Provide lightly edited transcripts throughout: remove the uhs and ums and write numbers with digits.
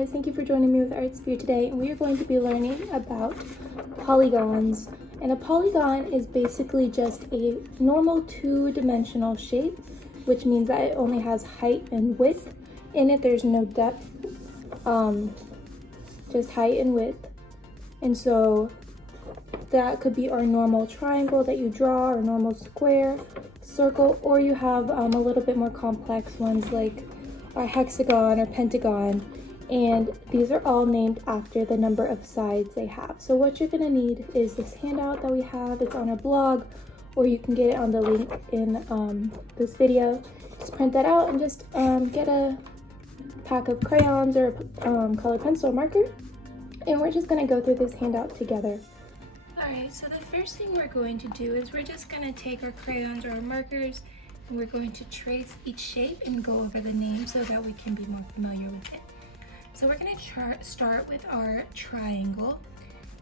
guys, thank you for joining me with ArtSphere today, and we are going to be learning about polygons. And a polygon is basically just a normal two-dimensional shape, which means that it only has height and width. In it, there's no depth, just height and width. And so that could be our normal triangle that you draw, or normal square, circle, or you have a little bit more complex ones like our hexagon or pentagon. And these are all named after the number of sides they have. So what you're gonna need is this handout that we have. It's on our blog, or you can get it on the link in this video. Just print that out and just get a pack of crayons or color pencil marker. And we're just gonna go through this handout together. Alright, so the first thing we're going to do is we're just gonna take our crayons or our markers, and we're going to trace each shape and go over the name so that we can be more familiar with it. So we're going to start with our triangle,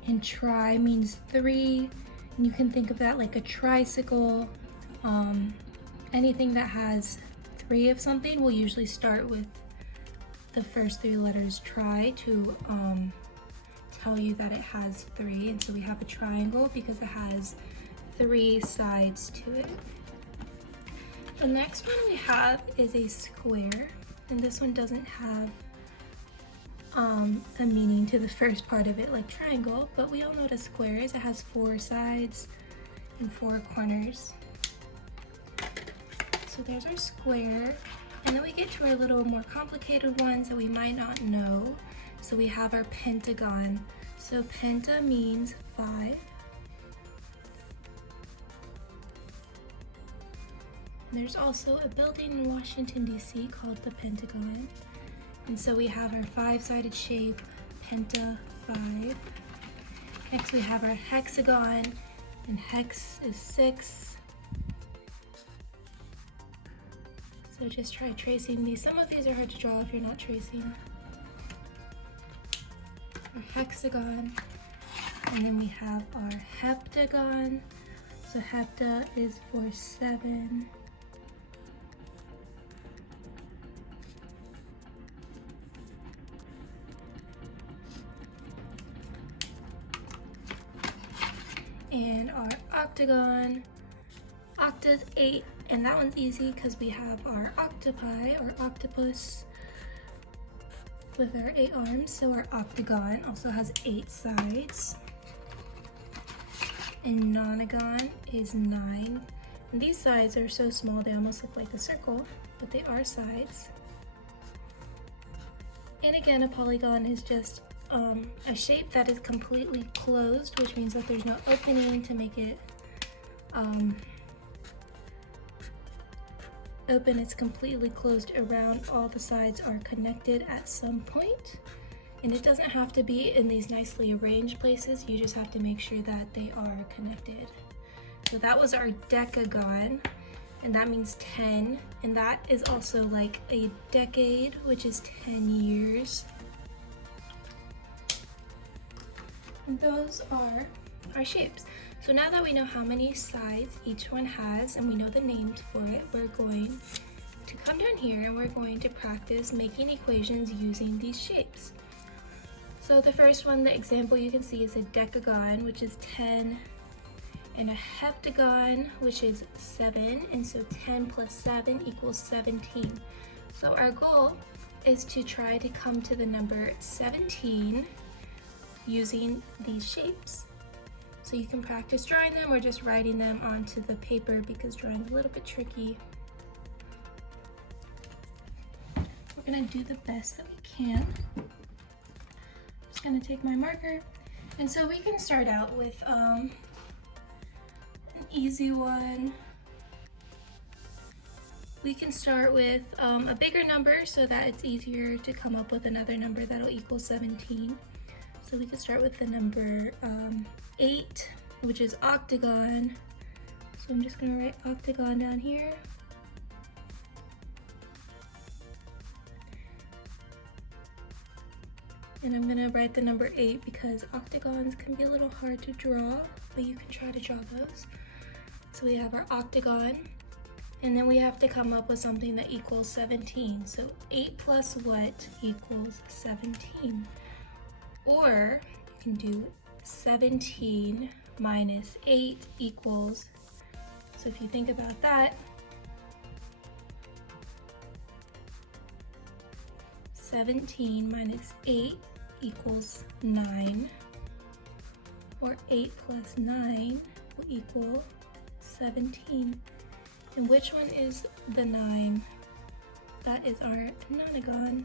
and tri means 3, and you can think of that like a tricycle. Anything that has 3 of something will usually start with the first 3 letters tri to tell you that it has 3, and so we have a triangle because it has 3 sides to it. The next one we have is a square, and this one doesn't have a meaning to the first part of it like triangle, but we all know what a square is. It has 4 sides and 4 corners. So there's our square, and then we get to our little more complicated ones that we might not know. So we have our pentagon. So penta means 5. And there's also a building in Washington, D.C. called the Pentagon. And so we have our 5-sided shape, penta 5. Next we have our hexagon, and hex is 6. So just try tracing these. Some of these are hard to draw if you're not tracing. Our hexagon, and then we have our heptagon. So hepta is for 7. And our octagon, octa's 8, and that one's easy because we have our octopi or octopus with our 8 arms. So our octagon also has 8 sides. And nonagon is 9. And these sides are so small they almost look like a circle, but they are sides. And again, a polygon is just a shape that is completely closed, which means that there's no opening to make it open. It's completely closed around. All the sides are connected at some point, and it doesn't have to be in these nicely arranged places. You just have to make sure that they are connected. So that was our decagon, and that means 10, and that is also like a decade, which is 10 years. And those are our shapes. So now that we know how many sides each one has and we know the names for it, we're going to come down here and we're going to practice making equations using these shapes. So the first one, the example you can see is a decagon, which is 10, and a heptagon, which is 7, and so 10 plus 7 equals 17. So our goal is to try to come to the number 17 using these shapes. So you can practice drawing them or just writing them onto the paper because drawing is a little bit tricky. We're gonna do the best that we can. Just gonna take my marker, and so we can start out with an easy one. We can start with a bigger number so that it's easier to come up with another number that'll equal 17. So we could start with the number 8, which is octagon. So I'm just gonna write octagon down here. And I'm gonna write the number 8 because octagons can be a little hard to draw, but you can try to draw those. So we have our octagon. And then we have to come up with something that equals 17. So 8 plus what equals 17? Or you can do 17 minus 8 equals, so if you think about that, 17 minus 8 equals 9, or 8 plus 9 will equal 17. And which one is the 9? That is our nonagon.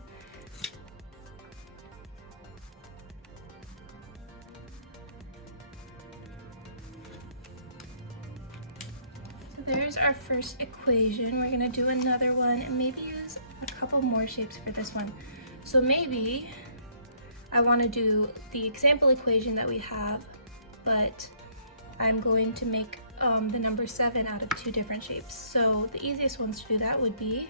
So there's our first equation. We're gonna do another one and maybe use a couple more shapes for this one. So maybe I wanna do the example equation that we have, but I'm going to make the number 7 out of 2 different shapes. So the easiest ones to do that would be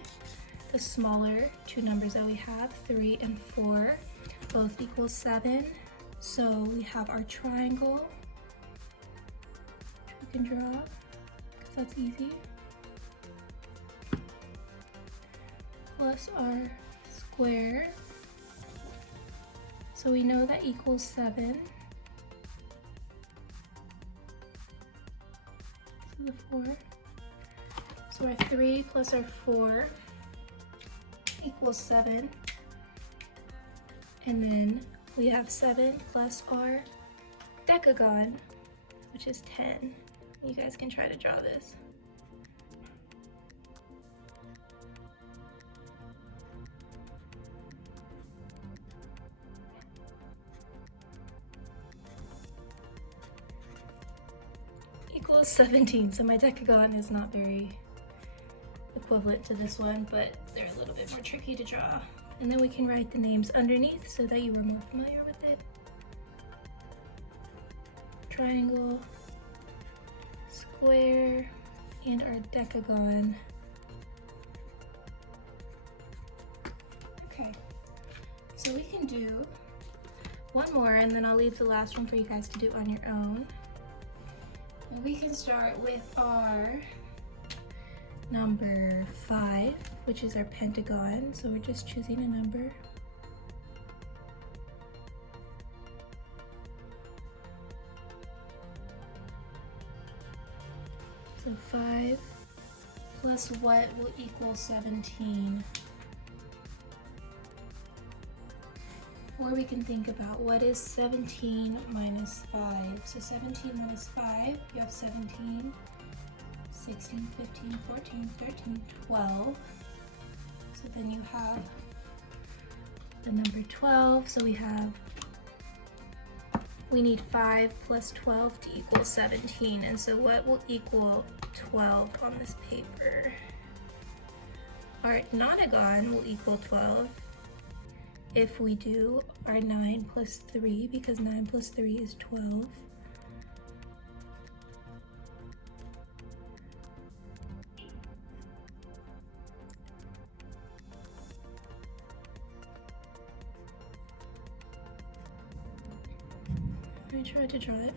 the smaller 2 numbers that we have, 3 and 4, both equal 7. So we have our triangle, which we can draw, because that's easy, plus our square. So we know that equals 7. The 4. So our 3 plus our 4 equals 7. And then we have 7 plus our decagon, which is 10. You guys can try to draw this. Equals 17, so my decagon is not very equivalent to this one, but they're a little bit more tricky to draw. And then we can write the names underneath so that you are more familiar with it. Triangle, square, and our decagon. Okay, so we can do one more and then I'll leave the last one for you guys to do on your own. We can start with our number 5, which is our pentagon. So we're just choosing a number. So 5 plus what will equal 17? Or we can think about what is 17 minus 5. So 17 minus 5, you have 17, 16, 15, 14, 13, 12. So then you have the number 12. So we need 5 plus 12 to equal 17. And so what will equal 12 on this paper? Our nonagon will equal 12. If we do our 9 plus 3, because 9 plus 3 is 12. I tried to draw it.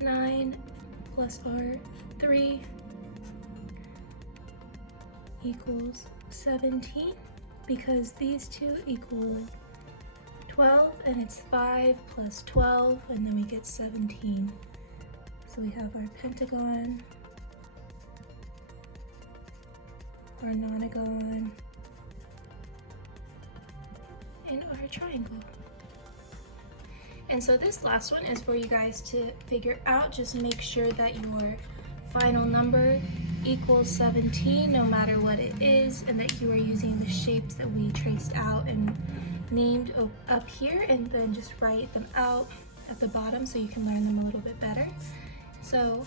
9 plus our 3 equals 17. Because these two equal 12, and it's 5 plus 12, and then we get 17. So we have our pentagon, our nonagon, and our triangle. And so this last one is for you guys to figure out. Just make sure that your final number equals 17 no matter what it is, and that you are using the shapes that we traced out and named up here, and then just write them out at the bottom so you can learn them a little bit better. So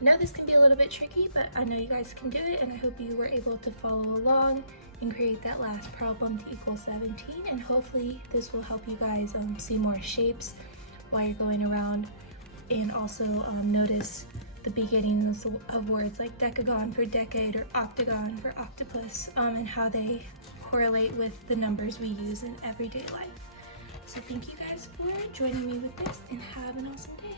I know this can be a little bit tricky, but I know you guys can do it, and I hope you were able to follow along and create that last problem to equal 17, and hopefully this will help you guys see more shapes while you're going around, and also notice the beginnings of words like decagon for decade or octagon for octopus, and how they correlate with the numbers we use in everyday life. So thank you guys for joining me with this, and have an awesome day.